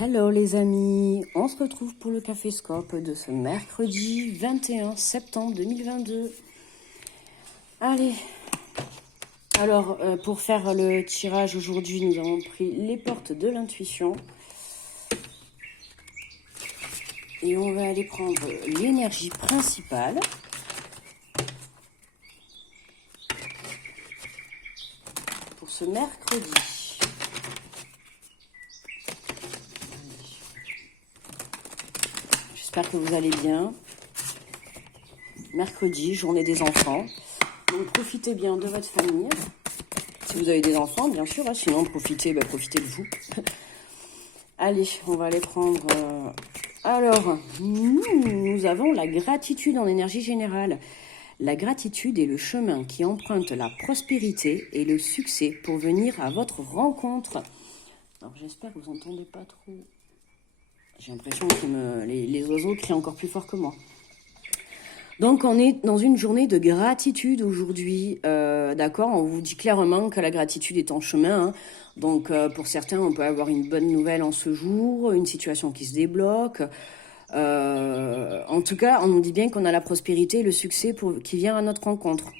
Hello les amis, on se retrouve pour le Caféscope de ce mercredi 21 septembre 2022. Allez, alors pour faire le tirage aujourd'hui, nous avons pris les portes de l'intuition. Et on va aller prendre l'énergie principale. Pour ce mercredi. J'espère que vous allez bien. Mercredi, journée des enfants. Donc profitez bien de votre famille. Si vous avez des enfants, bien sûr. Sinon, profitez de vous. Allez, on va aller prendre... Alors, nous avons la gratitude en énergie générale. La gratitude est le chemin qui emprunte la prospérité et le succès pour venir à votre rencontre. Alors, j'espère que vous n'entendez pas trop... J'ai l'impression que les oiseaux crient encore plus fort que moi. Donc, on est dans une journée de gratitude aujourd'hui. D'accord, on vous dit clairement que la gratitude est en chemin. Hein. Donc, pour certains, on peut avoir une bonne nouvelle en ce jour, une situation qui se débloque. En tout cas, on nous dit bien qu'on a la prospérité et le succès qui vient à notre rencontre.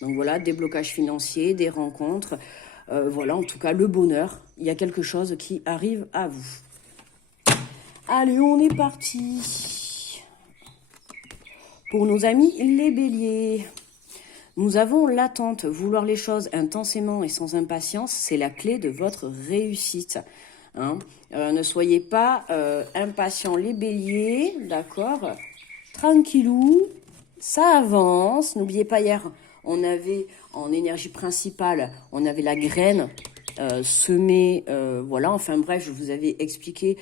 Donc voilà, des blocages financiers, des rencontres. Voilà, en tout cas, le bonheur. Il y a quelque chose qui arrive à vous. Allez, on est parti. Pour nos amis, les béliers. Nous avons l'attente. Vouloir les choses intensément et sans impatience, c'est la clé de votre réussite. Hein, ne soyez pas impatients les béliers, d'accord? Tranquillou, ça avance. N'oubliez pas, hier, on avait en énergie principale, on avait la graine semée, voilà, enfin bref, je vous avais expliqué,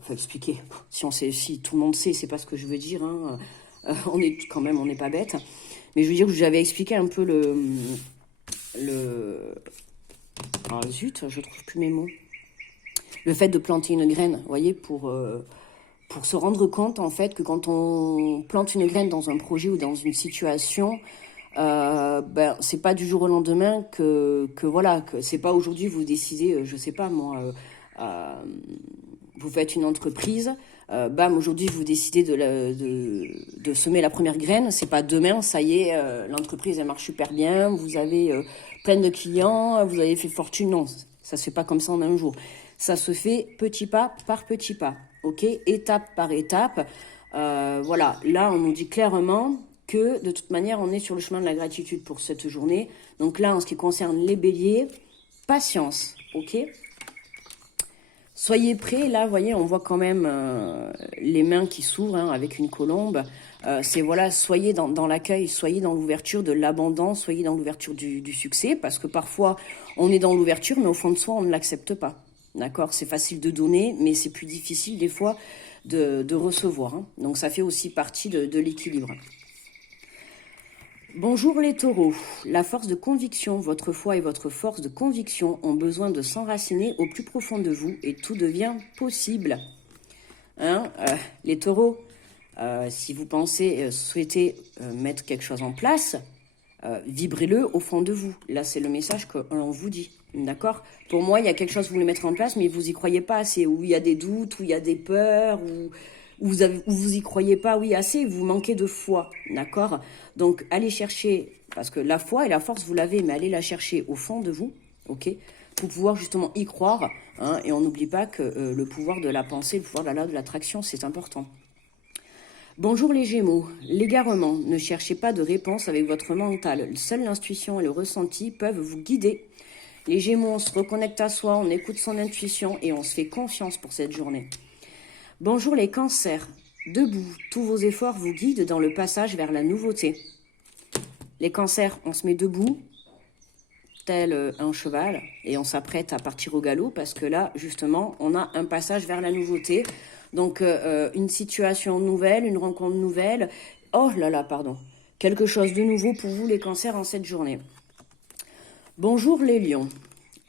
si tout le monde sait, c'est pas ce que je veux dire, hein, on n'est pas bête, mais je veux dire que j'avais expliqué un peu ah zut, je trouve plus mes mots. Le fait de planter une graine, vous voyez, pour se rendre compte, en fait, que quand on plante une graine dans un projet ou dans une situation, c'est pas du jour au lendemain que c'est pas aujourd'hui vous décidez, je sais pas moi, vous faites une entreprise, aujourd'hui vous décidez de semer la première graine, c'est pas demain, ça y est, l'entreprise elle marche super bien, vous avez plein de clients, vous avez fait fortune, non, ça se fait pas comme ça en un jour. Ça se fait petit pas par petit pas, ok, étape par étape. Voilà, là on nous dit clairement que de toute manière on est sur le chemin de la gratitude pour cette journée. Donc là, en ce qui concerne les béliers, patience, ok. Soyez prêts, là, vous voyez, on voit quand même les mains qui s'ouvrent hein, avec une colombe. C'est voilà, soyez dans l'accueil, soyez dans l'ouverture de l'abondance, soyez dans l'ouverture du succès, parce que parfois on est dans l'ouverture, mais au fond de soi, on ne l'accepte pas. D'accord, c'est facile de donner, mais c'est plus difficile des fois de recevoir. Hein. Donc ça fait aussi partie de l'équilibre. Bonjour les taureaux, la force de conviction, votre foi et votre force de conviction ont besoin de s'enraciner au plus profond de vous et tout devient possible. Hein, les taureaux, si vous pensez souhaiter mettre quelque chose en place, vibrez-le au fond de vous. Là, c'est le message qu'on vous dit. D'accord? Pour moi, il y a quelque chose que vous voulez mettre en place, mais vous y croyez pas assez. Où il y a des doutes, où il y a des peurs, où vous y croyez pas, oui, assez, vous manquez de foi. D'accord? Donc, allez chercher, parce que la foi et la force, vous l'avez, mais allez la chercher au fond de vous, ok? Pour pouvoir justement y croire. Hein, et on n'oublie pas que le pouvoir de la pensée, le pouvoir de la loi de l'attraction, c'est important. Bonjour les Gémeaux, l'égarement, ne cherchez pas de réponse avec votre mental, seule l'intuition et le ressenti peuvent vous guider. Les Gémeaux, on se reconnecte à soi, on écoute son intuition et on se fait confiance pour cette journée. Bonjour les Cancers, debout, tous vos efforts vous guident dans le passage vers la nouveauté. Les Cancers, on se met debout, tel un cheval, et on s'apprête à partir au galop parce que là, justement, on a un passage vers la nouveauté. Donc, une situation nouvelle, une rencontre nouvelle. Oh là là, pardon. Quelque chose de nouveau pour vous, les Cancers, en cette journée. Bonjour les Lions.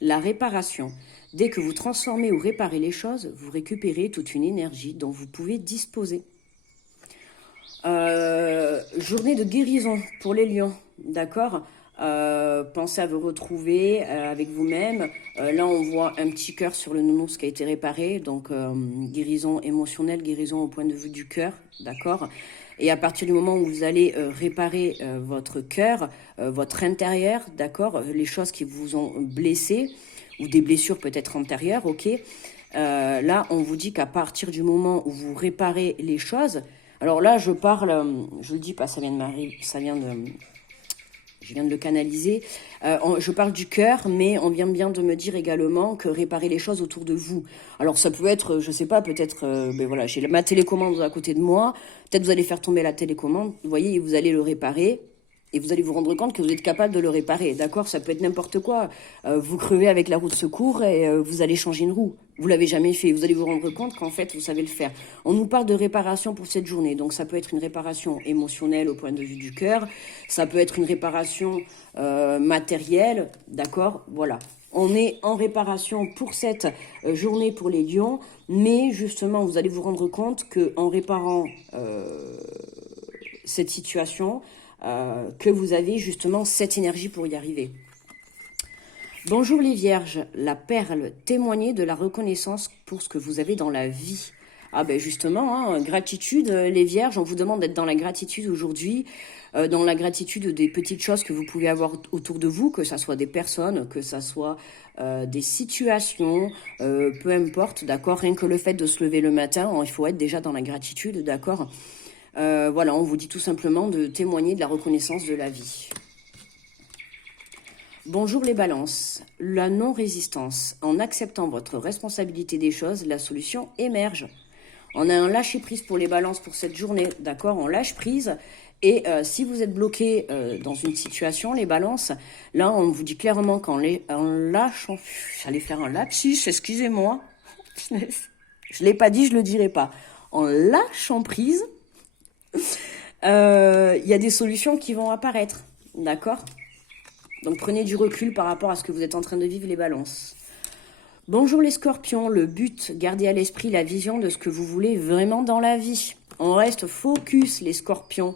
La réparation. Dès que vous transformez ou réparez les choses, vous récupérez toute une énergie dont vous pouvez disposer. Journée de guérison pour les Lions, d'accord ? Pensez à vous retrouver avec vous-même. Là, on voit un petit cœur sur le nounours qui a été réparé. Donc, guérison émotionnelle, guérison au point de vue du cœur. D'accord? Et à partir du moment où vous allez réparer votre cœur, votre intérieur, d'accord, les choses qui vous ont blessé, ou des blessures peut-être antérieures, ok. Là, on vous dit qu'à partir du moment où vous réparez les choses, alors là, je parle, je le dis pas, ça vient de m'arriver, je viens de le canaliser. Je parle du cœur, mais on vient bien de me dire également que réparer les choses autour de vous. Alors ça peut être, je sais pas, peut-être, ben voilà, j'ai ma télécommande à côté de moi. Peut-être vous allez faire tomber la télécommande. Vous voyez, vous allez le réparer. Et vous allez vous rendre compte que vous êtes capable de le réparer, d'accord? Ça peut être n'importe quoi. Vous crevez avec la roue de secours et vous allez changer une roue. Vous l'avez jamais fait. Vous allez vous rendre compte qu'en fait, vous savez le faire. On nous parle de réparation pour cette journée. Donc, ça peut être une réparation émotionnelle au point de vue du cœur. Ça peut être une réparation matérielle, d'accord? Voilà. On est en réparation pour cette journée pour les lions. Mais justement, vous allez vous rendre compte qu'en réparant cette situation, que vous avez justement cette énergie pour y arriver. Bonjour les vierges, la perle, témoignez de la reconnaissance pour ce que vous avez dans la vie. Ah ben justement, hein, gratitude les vierges, on vous demande d'être dans la gratitude aujourd'hui, dans la gratitude des petites choses que vous pouvez avoir autour de vous, que ça soit des personnes, que ça soit des situations, peu importe, d'accord, rien que le fait de se lever le matin, il faut être déjà dans la gratitude, d'accord. Voilà, on vous dit tout simplement de témoigner de la reconnaissance de la vie. Bonjour les balances, la non-résistance. En acceptant votre responsabilité des choses, la solution émerge. On a un lâcher-prise pour les balances pour cette journée, d'accord? On lâche prise. Et si vous êtes bloqué dans une situation, les balances, là, on vous dit clairement qu'en lâchant... J'allais faire un lapsus, excusez-moi. Je ne l'ai pas dit, je ne le dirai pas. En lâchant prise... y a des solutions qui vont apparaître, d'accord? Donc prenez du recul par rapport à ce que vous êtes en train de vivre, les balances. Bonjour les scorpions, le but, gardez à l'esprit la vision de ce que vous voulez vraiment dans la vie. On reste focus, les scorpions.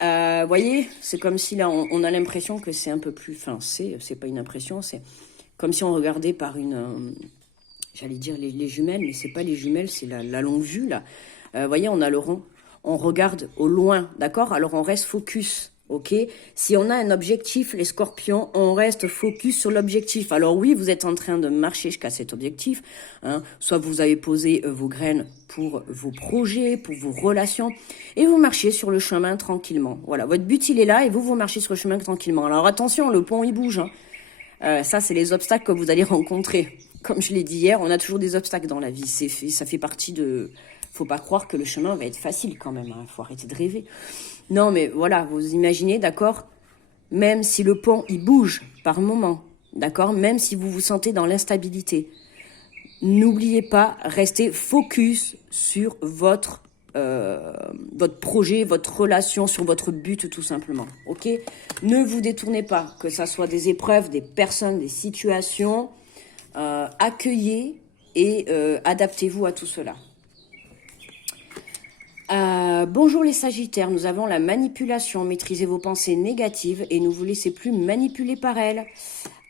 Voyez, c'est comme si là, on a l'impression que c'est un peu plus... Enfin, c'est pas une impression, c'est comme si on regardait par une... j'allais dire les jumelles, mais c'est pas les jumelles, c'est la longue vue, là. Voyez, on a le rond. On regarde au loin, d'accord? Alors on reste focus, ok? Si on a un objectif, les scorpions, on reste focus sur l'objectif. Alors oui, vous êtes en train de marcher jusqu'à cet objectif, hein? Soit vous avez posé vos graines pour vos projets, pour vos relations, et vous marchez sur le chemin tranquillement. Voilà, votre but il est là et vous marchez sur le chemin tranquillement. Alors attention, le pont il bouge, hein? Ça c'est les obstacles que vous allez rencontrer. Comme je l'ai dit hier, on a toujours des obstacles dans la vie, ça fait partie de... Faut pas croire que le chemin va être facile quand même, hein. Faut arrêter de rêver. Non, mais voilà, vous imaginez, d'accord? Même si le pont, il bouge par moment, d'accord? Même si vous vous sentez dans l'instabilité, n'oubliez pas, restez focus sur votre projet, votre relation, sur votre but tout simplement, ok? Ne vous détournez pas, que ça soit des épreuves, des personnes, des situations, accueillez et adaptez-vous à tout cela. Bonjour les sagittaires, nous avons la manipulation, maîtrisez vos pensées négatives et ne vous laissez plus manipuler par elles.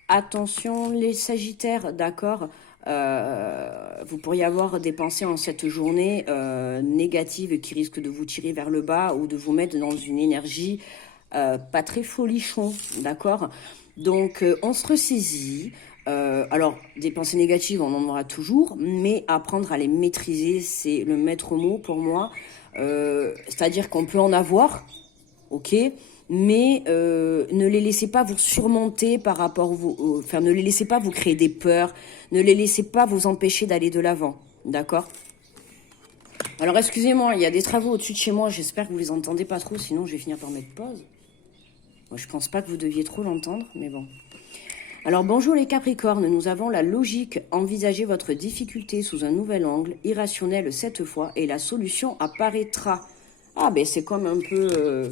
Attention les sagittaires, d'accord, vous pourriez avoir des pensées en cette journée négatives qui risquent de vous tirer vers le bas ou de vous mettre dans une énergie pas très folichon, d'accord. Donc on se ressaisit. Alors, des pensées négatives, on en aura toujours, mais apprendre à les maîtriser, c'est le maître mot pour moi. C'est-à-dire qu'on peut en avoir, ok, mais ne les laissez pas vous surmonter par rapport enfin, ne les laissez pas vous créer des peurs, ne les laissez pas vous empêcher d'aller de l'avant, d'accord? Alors, excusez-moi, il y a des travaux au-dessus de chez moi, j'espère que vous les entendez pas trop, sinon je vais finir par mettre pause. Moi, je pense pas que vous deviez trop l'entendre, mais bon. Alors bonjour les Capricornes, nous avons la logique, envisagez votre difficulté sous un nouvel angle, irrationnel cette fois, et la solution apparaîtra. Ah ben c'est comme un peu,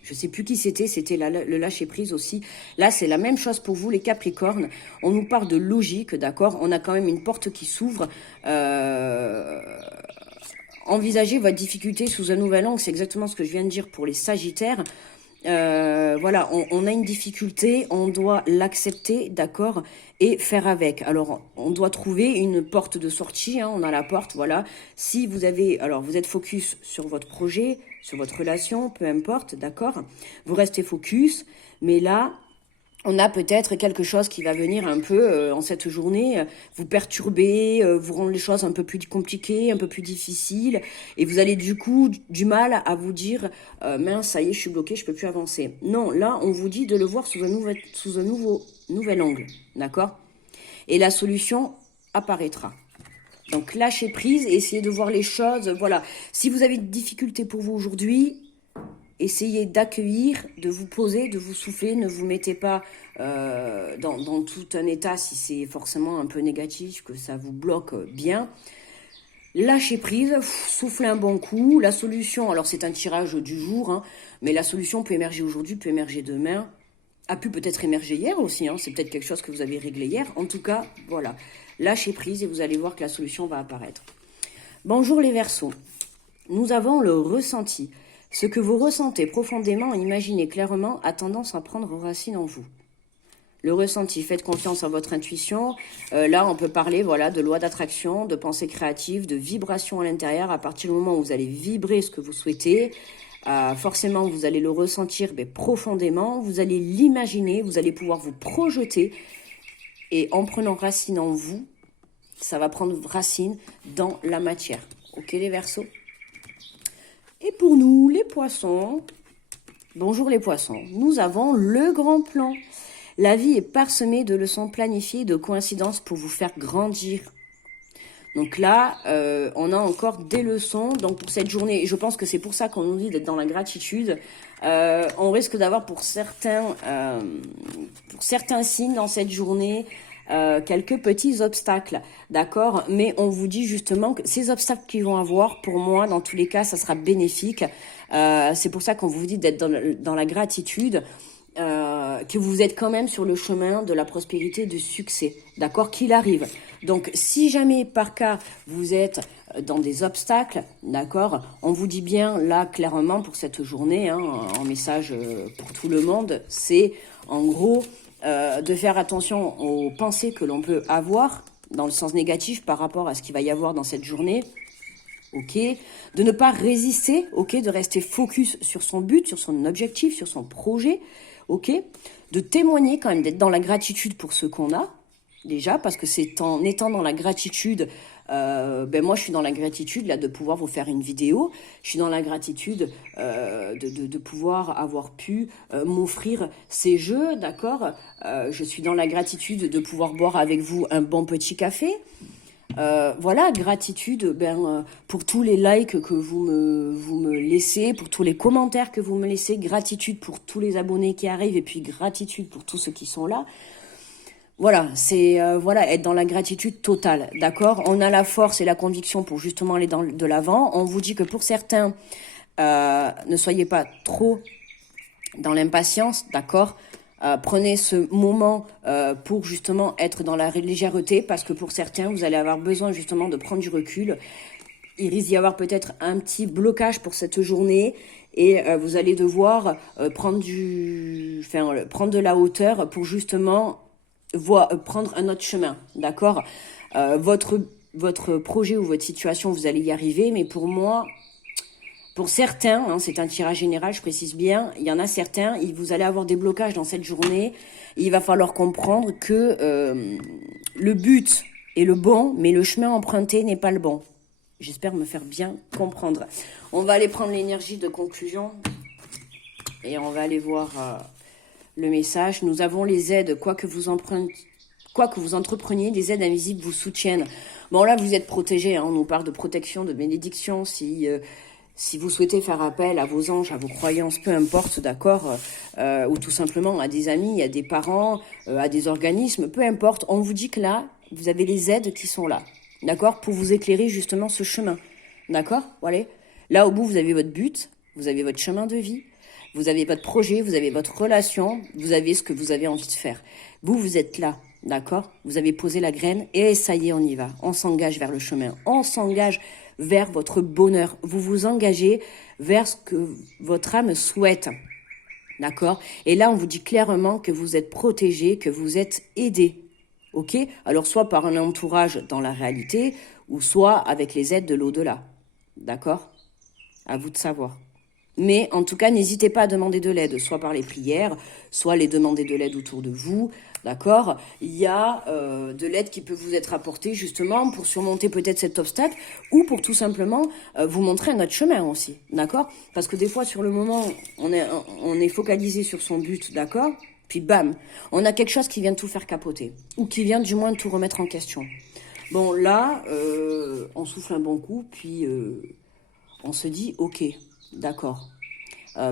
je sais plus qui c'était le lâcher prise aussi. Là c'est la même chose pour vous les Capricornes, on nous parle de logique, d'accord, on a quand même une porte qui s'ouvre, envisagez votre difficulté sous un nouvel angle, c'est exactement ce que je viens de dire pour les Sagittaires. voilà, on a une difficulté, on doit l'accepter, d'accord, et faire avec. Alors, on doit trouver une porte de sortie, hein, on a la porte, voilà. Si vous avez, alors vous êtes focus sur votre projet, sur votre relation, peu importe, d'accord, vous restez focus, mais là, on a peut-être quelque chose qui va venir un peu en cette journée, vous perturber, vous rendre les choses un peu plus compliquées, un peu plus difficiles, et vous allez du coup du mal à vous dire mince, ça y est, je suis bloqué, je peux plus avancer. Non, là, on vous dit de le voir sous un nouvel angle, d'accord? Et la solution apparaîtra. Donc lâchez prise et essayez de voir les choses. Voilà, si vous avez des difficultés pour vous aujourd'hui, essayez d'accueillir, de vous poser, de vous souffler. Ne vous mettez pas dans tout un état si c'est forcément un peu négatif, que ça vous bloque bien. Lâchez prise, soufflez un bon coup. La solution, alors c'est un tirage du jour, hein, mais la solution peut émerger aujourd'hui, peut émerger demain, a pu peut-être émerger hier aussi, hein, c'est peut-être quelque chose que vous avez réglé hier. En tout cas, voilà, lâchez prise et vous allez voir que la solution va apparaître. Bonjour les Verseaux, nous avons le ressenti. Ce que vous ressentez profondément, imaginez clairement, a tendance à prendre racine en vous. Le ressenti, faites confiance à votre intuition. Là, on peut parler voilà, de loi d'attraction, de pensée créative, de vibration à l'intérieur. À partir du moment où vous allez vibrer ce que vous souhaitez, forcément, vous allez le ressentir profondément. Vous allez l'imaginer, vous allez pouvoir vous projeter. Et en prenant racine en vous, ça va prendre racine dans la matière. Ok les Verseaux ? Et pour nous, les Poissons, bonjour les Poissons, nous avons le grand plan. La vie est parsemée de leçons planifiées, de coïncidences pour vous faire grandir. Donc là, on a encore des leçons. Donc pour cette journée, et je pense que c'est pour ça qu'on nous dit d'être dans la gratitude. On risque d'avoir pour certains signes dans cette journée quelques petits obstacles, d'accord, mais on vous dit justement que ces obstacles qu'ils vont avoir, pour moi, dans tous les cas, ça sera bénéfique. C'est pour ça qu'on vous dit d'être dans la gratitude, que vous êtes quand même sur le chemin de la prospérité, du succès, d'accord, qu'il arrive. Donc, si jamais, par cas, vous êtes dans des obstacles, d'accord, on vous dit bien, là, clairement, pour cette journée, hein, en message pour tout le monde, c'est, en gros, de faire attention aux pensées que l'on peut avoir dans le sens négatif par rapport à ce qu'il va y avoir dans cette journée, ok, de ne pas résister, ok, de rester focus sur son but, sur son objectif, sur son projet, ok, de témoigner quand même, d'être dans la gratitude pour ce qu'on a, déjà, parce que c'est en étant dans la gratitude, moi je suis dans la gratitude là de pouvoir vous faire une vidéo, je suis dans la gratitude de pouvoir avoir pu m'offrir ces jeux, d'accord, je suis dans la gratitude de pouvoir boire avec vous un bon petit café, voilà, gratitude pour tous les likes que vous me laissez, pour tous les commentaires que vous me laissez, gratitude pour tous les abonnés qui arrivent et puis gratitude pour tous ceux qui sont là. Voilà, c'est être dans la gratitude totale, d'accord. On a la force et la conviction pour justement aller de l'avant. On vous dit que pour certains, ne soyez pas trop dans l'impatience, d'accord. Prenez ce moment pour justement être dans la légèreté, parce que pour certains, vous allez avoir besoin justement de prendre du recul. Il risque d'y avoir peut-être un petit blocage pour cette journée et vous allez devoir prendre de la hauteur pour justement prendre un autre chemin, d'accord. Votre projet ou votre situation, vous allez y arriver, mais pour moi, pour certains, hein, c'est un tirage général, je précise bien, il y en a certains, vous allez avoir des blocages dans cette journée, il va falloir comprendre que le but est le bon, mais le chemin emprunté n'est pas le bon. J'espère me faire bien comprendre. On va aller prendre l'énergie de conclusion et on va aller voir le message. Nous avons les aides, quoi que vous entrepreniez, des aides invisibles vous soutiennent. Bon là, vous êtes protégés, hein, on nous parle de protection, de bénédiction, si vous souhaitez faire appel à vos anges, à vos croyances, peu importe, d'accord, ou tout simplement à des amis, à des parents, à des organismes, peu importe, on vous dit que là, vous avez les aides qui sont là, d'accord, pour vous éclairer justement ce chemin, d'accord, voilà. Là, au bout, vous avez votre but, vous avez votre chemin de vie, vous avez votre projet, vous avez votre relation, vous avez ce que vous avez envie de faire. Vous êtes là, d'accord, vous avez posé la graine et ça y est, on y va, on s'engage vers le chemin, on s'engage vers votre bonheur. Vous vous engagez vers ce que votre âme souhaite. D'accord? Et là, on vous dit clairement que vous êtes protégé, que vous êtes aidé. Ok? Alors, soit par un entourage dans la réalité, ou soit avec les aides de l'au-delà. D'accord? À vous de savoir. Mais en tout cas, n'hésitez pas à demander de l'aide, soit par les prières, soit les demander de l'aide autour de vous, d'accord? Il y a de l'aide qui peut vous être apportée justement pour surmonter peut-être cet obstacle ou pour tout simplement vous montrer un autre chemin aussi, d'accord? Parce que des fois, sur le moment, on est focalisé sur son but, d'accord? Puis bam, on a quelque chose qui vient tout faire capoter ou qui vient du moins tout remettre en question. Bon, là, on souffle un bon coup, puis on se dit, ok, d'accord.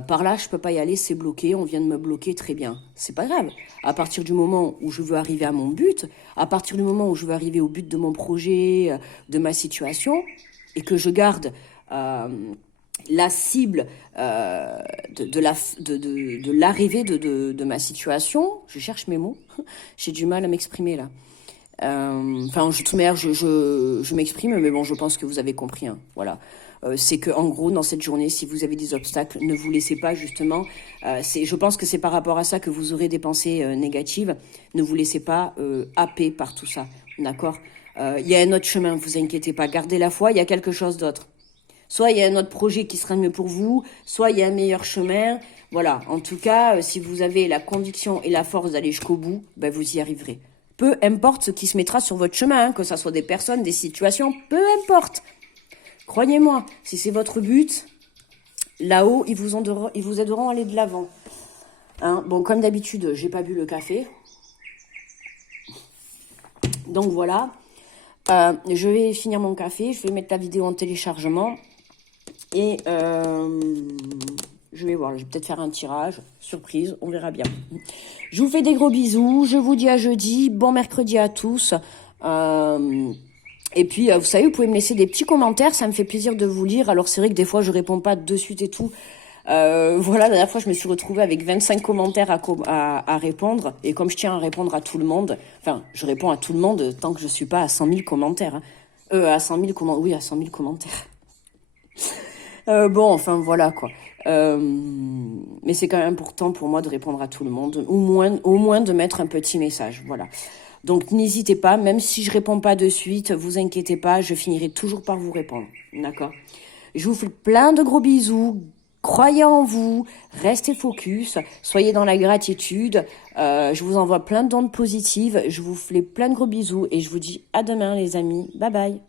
Par là, je peux pas y aller, c'est bloqué, on vient de me bloquer, très bien. C'est pas grave. À partir du moment où je veux arriver à mon but, à partir du moment où je veux arriver au but de mon projet, de ma situation, et que je garde la cible de l'arrivée de ma situation, je cherche mes mots, j'ai du mal à m'exprimer là. Enfin, je m'exprime, mais bon, je pense que vous avez compris. Hein, voilà. C'est que en gros, dans cette journée, si vous avez des obstacles, ne vous laissez pas justement. Je pense que c'est par rapport à ça que vous aurez des pensées négatives. Ne vous laissez pas happer par tout ça, d'accord? Il y a un autre chemin, vous inquiétez pas. Gardez la foi. Il y a quelque chose d'autre. Soit il y a un autre projet qui sera mieux pour vous, soit il y a un meilleur chemin. Voilà. En tout cas, si vous avez la conviction et la force d'aller jusqu'au bout, ben vous y arriverez. Peu importe ce qui se mettra sur votre chemin, hein, que ce soit des personnes, des situations, peu importe. Croyez-moi, si c'est votre but, là-haut, ils vous aideront à aller de l'avant. Hein, bon, comme d'habitude, j'ai pas bu le café. Donc voilà, je vais finir mon café, je vais mettre la vidéo en téléchargement. Et je vais voir, je vais peut-être faire un tirage, surprise, on verra bien. Je vous fais des gros bisous, je vous dis à jeudi, bon mercredi à tous. Et puis, vous savez, vous pouvez me laisser des petits commentaires, ça me fait plaisir de vous lire. Alors c'est vrai que des fois, je réponds pas de suite et tout. Voilà, la dernière fois, je me suis retrouvée avec 25 commentaires à répondre. Et comme je tiens à répondre à tout le monde, enfin, je réponds à tout le monde tant que je suis pas à 100 000 commentaires. Hein. À 100 000 commentaires, oui, à 100 000 commentaires. Bon, enfin, voilà, quoi. Mais c'est quand même important pour moi de répondre à tout le monde, au moins de mettre un petit message, voilà. Donc n'hésitez pas, même si je réponds pas de suite, vous inquiétez pas, je finirai toujours par vous répondre, d'accord? Je vous fais plein de gros bisous, croyez en vous, restez focus, soyez dans la gratitude, je vous envoie plein d'ondes positives, je vous fais plein de gros bisous et je vous dis à demain les amis, bye bye.